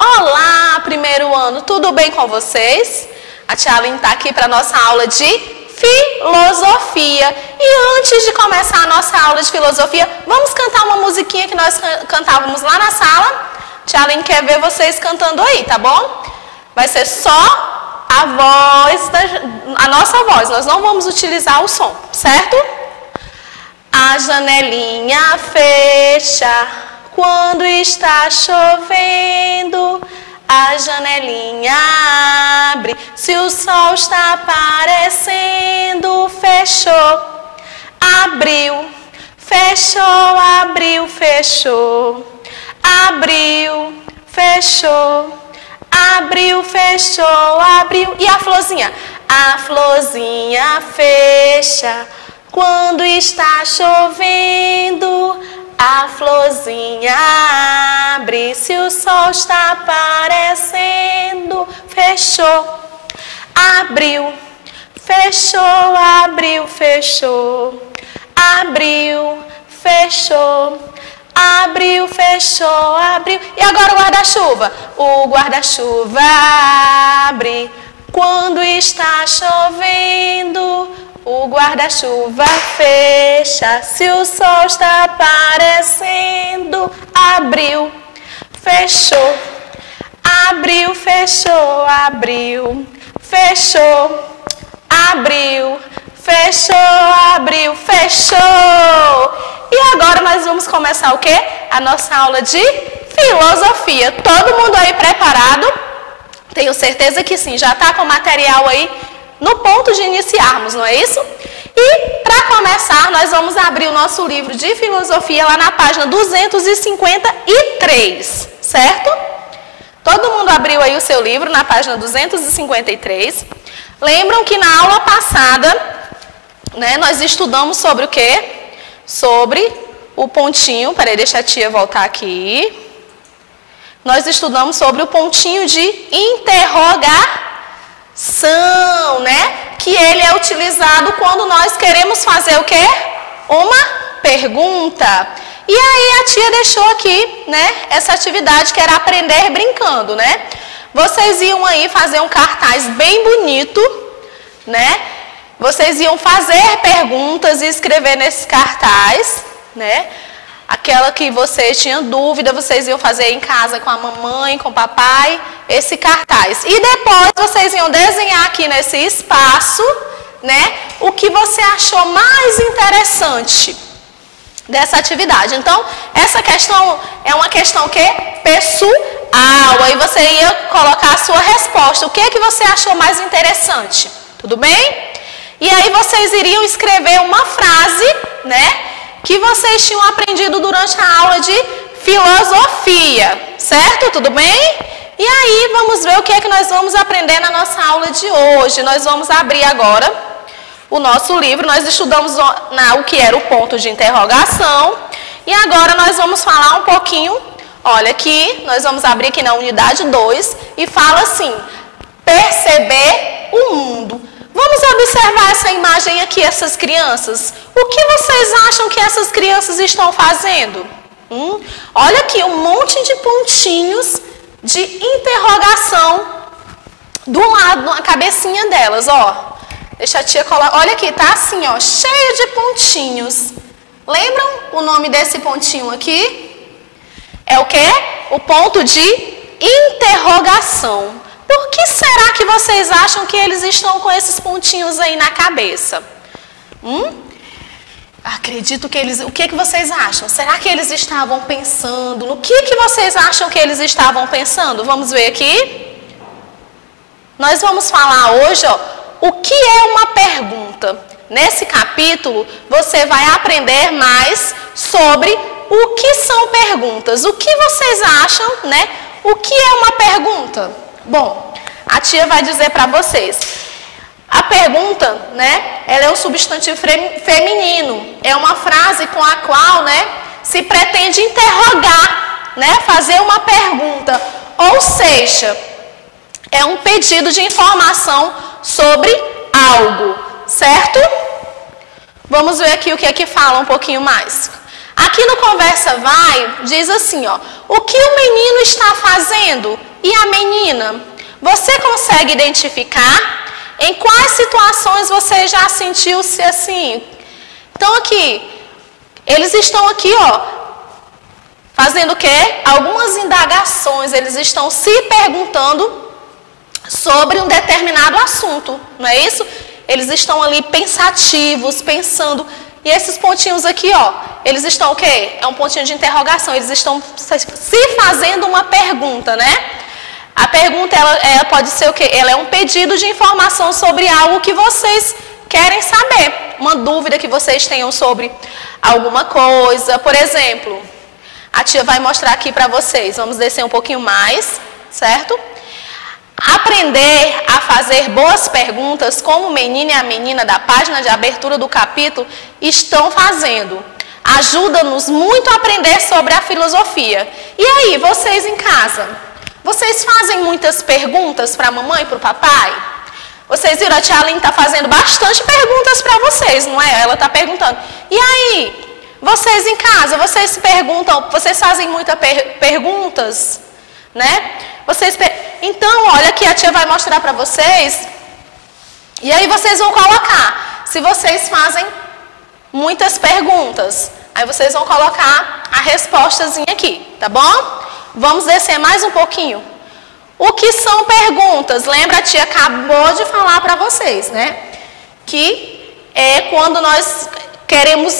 Olá, primeiro ano, tudo bem com vocês? A tia Aline está aqui para a nossa aula de filosofia. E antes de começar a nossa aula de filosofia, vamos cantar uma musiquinha que nós cantávamos lá na sala? A tia Aline quer ver vocês cantando aí, tá bom? Vai ser só a voz, a nossa voz, nós não vamos utilizar o som, certo? A janelinha fecha quando está chovendo, a janelinha abre se o sol está aparecendo. Fechou, abriu, fechou, abriu, fechou, abriu, fechou, abriu, fechou, abriu. E a florzinha? A florzinha fecha quando está chovendo, a florzinha abre se o sol está aparecendo. Fechou, abriu, fechou, abriu, fechou, abriu, fechou, abriu, fechou, abriu. E agora o guarda-chuva? O guarda-chuva abre quando está chovendo, o guarda-chuva fecha se o sol está aparecendo. Abriu, fechou, abriu, fechou, abriu, fechou, abriu, fechou, abriu, fechou. E agora nós vamos começar o quê? A nossa aula de filosofia. Todo mundo aí preparado? Tenho certeza que sim, já está com o material aí no ponto de iniciarmos, não é isso? E para começar, nós vamos abrir o nosso livro de filosofia lá na página 253, certo? Todo mundo abriu aí o seu livro na página 253. Lembram que na aula passada, né, nós estudamos sobre o quê? Sobre o pontinho, peraí, deixa a tia voltar aqui. Nós estudamos sobre o pontinho de interrogação, né? Que ele é utilizado quando nós queremos fazer o quê? Uma pergunta. E aí a tia deixou aqui, né, essa atividade que era aprender brincando, né? Vocês iam aí fazer um cartaz bem bonito, né? Vocês iam fazer perguntas e escrever nesse cartaz, né? Aquela que vocês tinham dúvida, vocês iam fazer em casa com a mamãe, com o papai, esse cartaz. E depois vocês iam desenhar aqui nesse espaço, né, o que você achou mais interessante dessa atividade. Então, essa questão é uma questão que pessoal. Aí você ia colocar a sua resposta. O que é que você achou mais interessante? Tudo bem? E aí vocês iriam escrever uma frase, né, que vocês tinham aprendido durante a aula de filosofia, certo? Tudo bem? E aí vamos ver o que é que nós vamos aprender na nossa aula de hoje. Nós vamos abrir agora o nosso livro. Nós estudamos o que era o ponto de interrogação. E agora nós vamos falar um pouquinho, olha aqui, nós vamos abrir aqui na unidade 2 e fala assim, perceber o mundo. Vamos observar essa imagem aqui, essas crianças. O que vocês acham que essas crianças estão fazendo? Olha aqui, um monte de pontinhos de interrogação do lado, na cabecinha delas, ó. Deixa a tia colar. Olha aqui, tá assim, ó, cheio de pontinhos. Lembram o nome desse pontinho aqui? É o quê? O ponto de interrogação. Por que será que vocês acham que eles estão com esses pontinhos aí na cabeça? Acredito que eles... O que vocês acham? Será que eles estavam pensando? No que vocês acham que eles estavam pensando? Vamos ver aqui. Nós vamos falar hoje, ó, o que é uma pergunta. Nesse capítulo, você vai aprender mais sobre o que são perguntas. O que vocês acham, né? O que é uma pergunta? Bom, a tia vai dizer para vocês. A pergunta, né, ela é um substantivo feminino. É uma frase com a qual, né, se pretende interrogar, né, fazer uma pergunta. Ou seja, é um pedido de informação sobre algo, certo? Vamos ver aqui o que é que fala um pouquinho mais. Aqui no Conversa Vai, diz assim, ó, o que o menino está fazendo? e a menina. Você consegue identificar em quais situações você já sentiu-se assim? Então aqui, eles estão aqui, ó, fazendo o quê? Algumas indagações, eles estão se perguntando sobre um determinado assunto, não é isso? Eles estão ali pensativos, pensando. E esses pontinhos aqui, ó, eles estão o quê? É um pontinho de interrogação, eles estão se fazendo uma pergunta, né? A pergunta, ela pode ser o quê? Ela é um pedido de informação sobre algo que vocês querem saber. Uma dúvida que vocês tenham sobre alguma coisa. Por exemplo, a tia vai mostrar aqui para vocês. Vamos descer um pouquinho mais, certo? Aprender a fazer boas perguntas, como o menino e a menina da página de abertura do capítulo estão fazendo. Ajuda-nos muito a aprender sobre a filosofia. E aí, vocês em casa? Vocês fazem muitas perguntas para a mamãe e para o papai? Vocês viram, a tia Aline está fazendo bastante perguntas para vocês, não é? Ela está perguntando. E aí, vocês em casa, vocês se perguntam, vocês fazem muitas perguntas, né? Então, olha aqui, a tia vai mostrar para vocês. E aí vocês vão colocar, se vocês fazem muitas perguntas, aí vocês vão colocar a respostazinha aqui, tá bom? Vamos descer mais um pouquinho. O que são perguntas? Lembra, a tia acabou de falar para vocês, né? Que é quando nós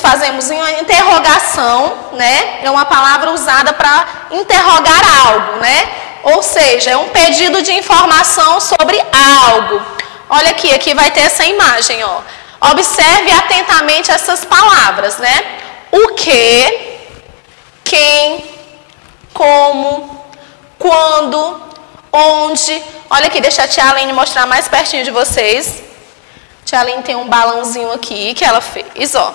fazemos uma interrogação, né? É uma palavra usada para interrogar algo, né? Ou seja, é um pedido de informação sobre algo. Olha aqui vai ter essa imagem, ó. Observe atentamente essas palavras, né? O que, quem, como, quando, onde. Olha aqui, deixa a tia Aline mostrar mais pertinho de vocês. A tia Aline tem um balãozinho aqui que ela fez, ó.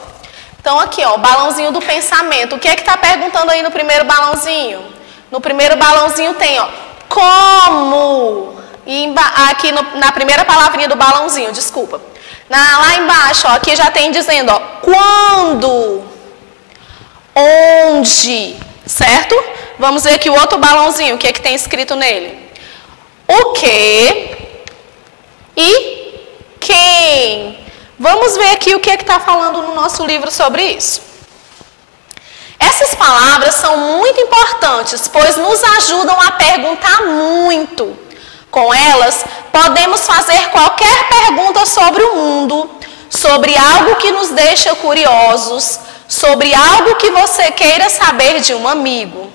Então aqui, ó, o balãozinho do pensamento. O que é que tá perguntando aí no primeiro balãozinho? No primeiro balãozinho tem, ó, como. E aqui na primeira palavrinha do balãozinho, desculpa. Lá embaixo, ó, aqui já tem dizendo, ó, quando, onde, certo? Vamos ver aqui o outro balãozinho, o que é que tem escrito nele? O que e quem. Vamos ver aqui o que é que está falando no nosso livro sobre isso. Essas palavras são muito importantes, pois nos ajudam a perguntar muito. Com elas, podemos fazer qualquer pergunta sobre o mundo, sobre algo que nos deixa curiosos, sobre algo que você queira saber de um amigo.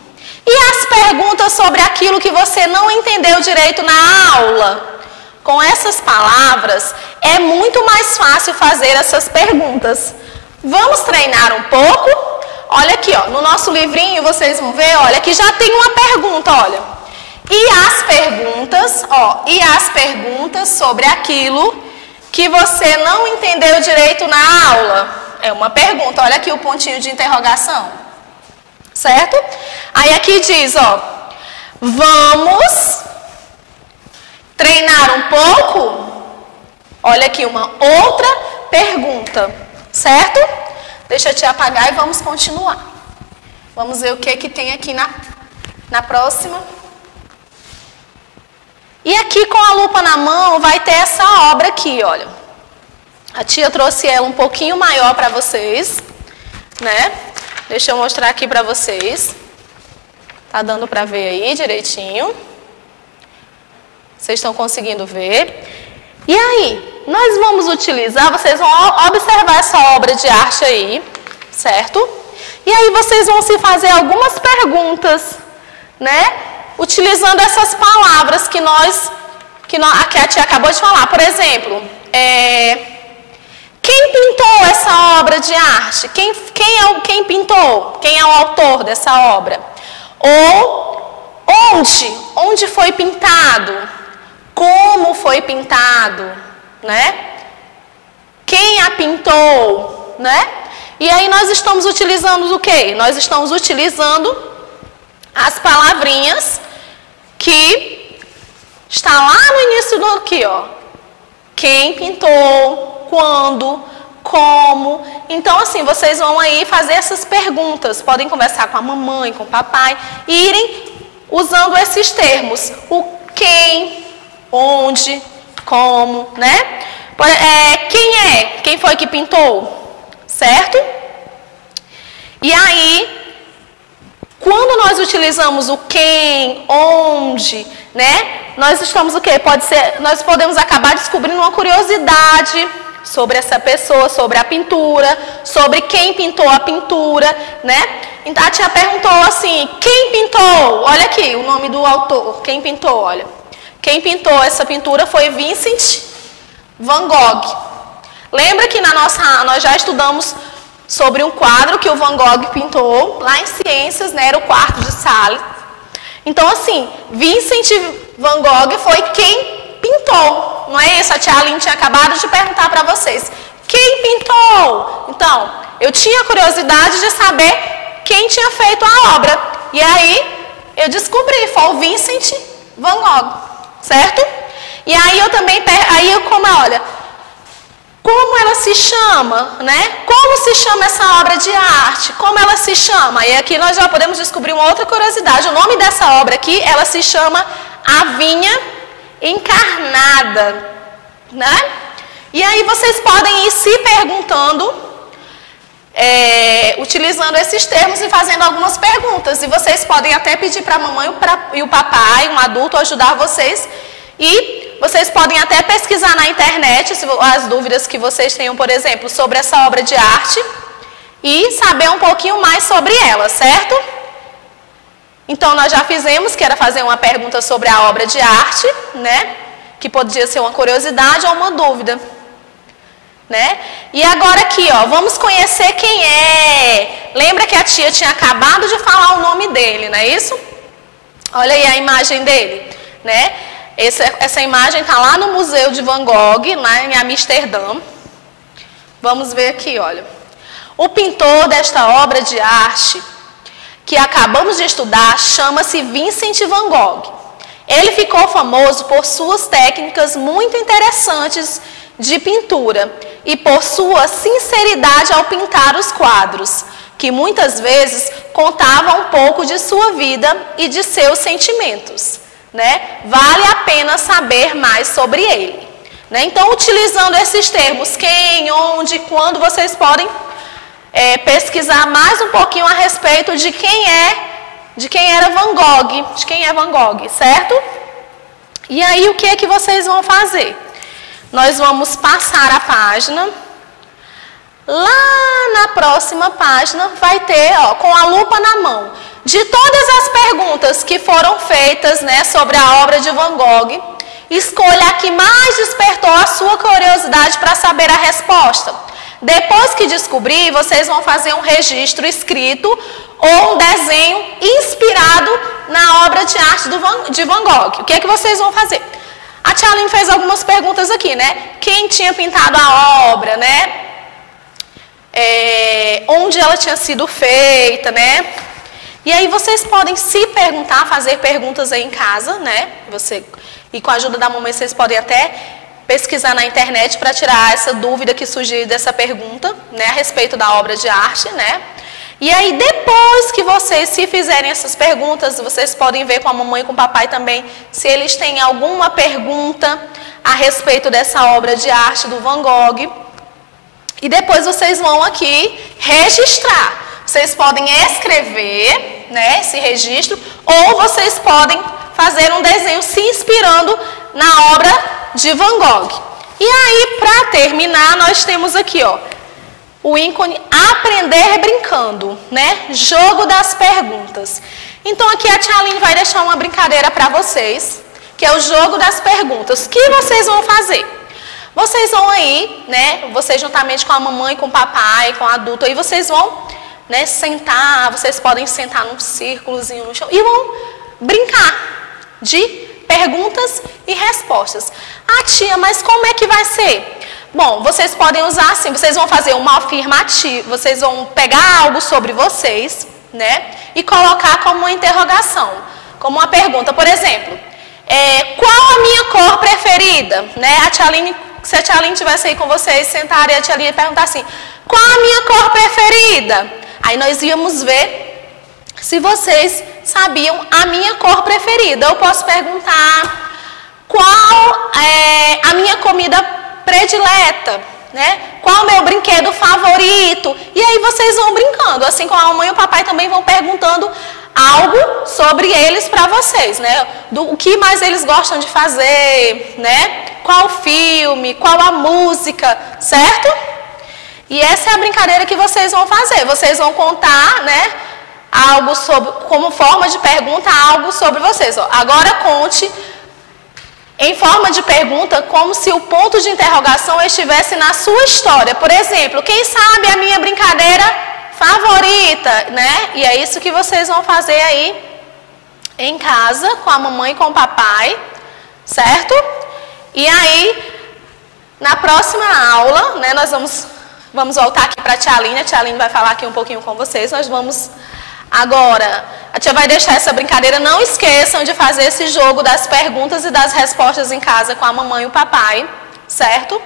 E as perguntas sobre aquilo que você não entendeu direito na aula. Com essas palavras, é muito mais fácil fazer essas perguntas. Vamos treinar um pouco? Olha aqui, ó, no nosso livrinho, vocês vão ver, olha, aqui já tem uma pergunta, olha. E as perguntas sobre aquilo que você não entendeu direito na aula. É uma pergunta, olha aqui o pontinho de interrogação. Certo? Aí aqui diz, ó, vamos treinar um pouco? Olha aqui uma outra pergunta, certo? Deixa eu te apagar e vamos continuar. Vamos ver o que tem aqui na próxima. E aqui com a lupa na mão vai ter essa obra aqui, olha. A tia trouxe ela um pouquinho maior para vocês, né? Deixa eu mostrar aqui para vocês. Tá dando para ver aí direitinho? Vocês estão conseguindo ver? E aí, nós vamos utilizar, vocês vão observar essa obra de arte aí, certo? E aí vocês vão se fazer algumas perguntas, né? Utilizando essas palavras que a tia acabou de falar. Por exemplo, quem pintou essa obra de arte? Quem pintou? Quem é o autor dessa obra? Ou onde foi pintado? Como foi pintado? Né? Quem a pintou? Né? E aí nós estamos utilizando o quê? Nós estamos utilizando as palavrinhas que está lá no início do aqui, ó. Quem pintou, quando, como. Então, assim, vocês vão aí fazer essas perguntas. Podem conversar com a mamãe, com o papai, e irem usando esses termos, o quem, onde, como, né? Quem foi que pintou, certo? E aí, quando nós utilizamos o quem, onde, né? Nós estamos o quê? Nós podemos acabar descobrindo uma curiosidade sobre essa pessoa, sobre a pintura, sobre quem pintou a pintura, né? Então a tia perguntou assim, quem pintou? Olha aqui o nome do autor, quem pintou, olha. Quem pintou essa pintura foi Vincent Van Gogh. Lembra que nós já estudamos sobre um quadro que o Van Gogh pintou lá em Ciências, né? Era o quarto de sala. Então assim, Vincent Van Gogh foi quem pintou, não é isso? A tia Aline tinha acabado de perguntar para vocês. Quem pintou? Então, eu tinha curiosidade de saber quem tinha feito a obra. E aí, eu descobri, foi o Vincent Van Gogh, certo? E aí eu também, olha, como ela se chama, né? Como se chama essa obra de arte? Como ela se chama? E aqui nós já podemos descobrir uma outra curiosidade. O nome dessa obra aqui, ela se chama A Vinha Encarnada, né? E aí vocês podem ir se perguntando, utilizando esses termos e fazendo algumas perguntas. E vocês podem até pedir para a mamãe e o papai, um adulto, ajudar vocês. E vocês podem até pesquisar na internet as dúvidas que vocês tenham, por exemplo, sobre essa obra de arte e saber um pouquinho mais sobre ela, certo? Então, nós já fizemos, que era fazer uma pergunta sobre a obra de arte, né? Que podia ser uma curiosidade ou uma dúvida, né? E agora aqui, ó, vamos conhecer quem é. Lembra que a tia tinha acabado de falar o nome dele, não é isso? Olha aí a imagem dele, né? Essa imagem está lá no Museu de Van Gogh, lá em Amsterdã. Vamos ver aqui, olha. O pintor desta obra de arte que acabamos de estudar chama-se Vincent Van Gogh. Ele ficou famoso por suas técnicas muito interessantes de pintura e por sua sinceridade ao pintar os quadros, que muitas vezes contavam um pouco de sua vida e de seus sentimentos, né? Vale a pena saber mais sobre ele, né? Então, utilizando esses termos, quem, onde, quando, vocês podem pesquisar mais um pouquinho a respeito de quem era Van Gogh, de quem é Van Gogh, certo? E aí, o que é que vocês vão fazer? Nós vamos passar a página. Lá na próxima página vai ter, ó, com a lupa na mão, de todas as perguntas que foram feitas, né, sobre a obra de Van Gogh, escolha a que mais despertou a sua curiosidade para saber a resposta. Depois que descobrir, vocês vão fazer um registro escrito ou um desenho inspirado na obra de arte de Van Gogh. O que é que vocês vão fazer? A tia Aline fez algumas perguntas aqui, né? Quem tinha pintado a obra, né? Onde ela tinha sido feita, né? E aí vocês podem se perguntar, fazer perguntas aí em casa, né? E com a ajuda da mamãe vocês podem até pesquisar na internet para tirar essa dúvida que surgiu dessa pergunta, né? A respeito da obra de arte, né? E aí depois que vocês se fizerem essas perguntas, vocês podem ver com a mamãe e com o papai também se eles têm alguma pergunta a respeito dessa obra de arte do Van Gogh. E depois vocês vão aqui registrar. Vocês podem escrever, né, esse registro, ou vocês podem fazer um desenho se inspirando na obra de Van Gogh. E aí, para terminar, nós temos aqui, ó, o ícone Aprender Brincando, né? Jogo das perguntas. Então, aqui a tia Aline vai deixar uma brincadeira para vocês, que é o jogo das perguntas. O que vocês vão fazer? Vocês vão aí, né? Vocês juntamente com a mamãe, com o papai, com o adulto, aí vocês vão, né, sentar, vocês podem sentar num círculozinho no chão e vão brincar de perguntas e respostas. Ah, tia, mas como é que vai ser? Bom, vocês podem usar assim, vocês vão fazer uma afirmativa, vocês vão pegar algo sobre vocês, né, e colocar como uma interrogação, como uma pergunta. Por exemplo, qual a minha cor preferida? Né? A tia Aline, se a tia Aline estivesse aí com vocês, sentarem e a tia Aline perguntar assim, qual a minha cor preferida? Aí nós íamos ver se vocês sabiam a minha cor preferida. Eu posso perguntar qual é a minha comida predileta, né? Qual o meu brinquedo favorito? E aí vocês vão brincando, assim como a mamãe e o papai também vão perguntando algo sobre eles para vocês, né? O que mais eles gostam de fazer, né? Qual filme, qual a música, certo? E essa é a brincadeira que vocês vão fazer. Vocês vão contar, né? Algo sobre, como forma de pergunta, algo sobre vocês. Ó, agora conte em forma de pergunta, como se o ponto de interrogação estivesse na sua história. Por exemplo, quem sabe a minha brincadeira favorita, né? E é isso que vocês vão fazer aí em casa, com a mamãe e com o papai, certo? E aí, na próxima aula, né, nós vamos voltar aqui para a tia Aline vai falar aqui um pouquinho com vocês, nós vamos agora, a tia vai deixar essa brincadeira, não esqueçam de fazer esse jogo das perguntas e das respostas em casa com a mamãe e o papai, certo?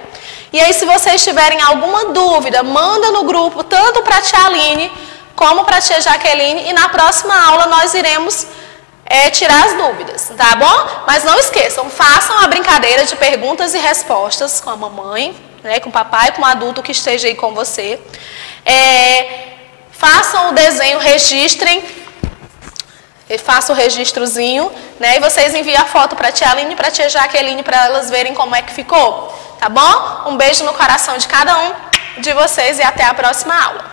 E aí, se vocês tiverem alguma dúvida, manda no grupo, tanto para a tia Aline como para a tia Jaqueline, e na próxima aula nós iremos tirar as dúvidas, tá bom? Mas não esqueçam, façam a brincadeira de perguntas e respostas com a mamãe, né, com o papai, com o adulto que esteja aí com você. Façam o desenho, registrem, façam o registrozinho, né, e vocês enviam a foto para a tia Aline e para a tia Jaqueline para elas verem como é que ficou, tá bom? Um beijo no coração de cada um de vocês e até a próxima aula.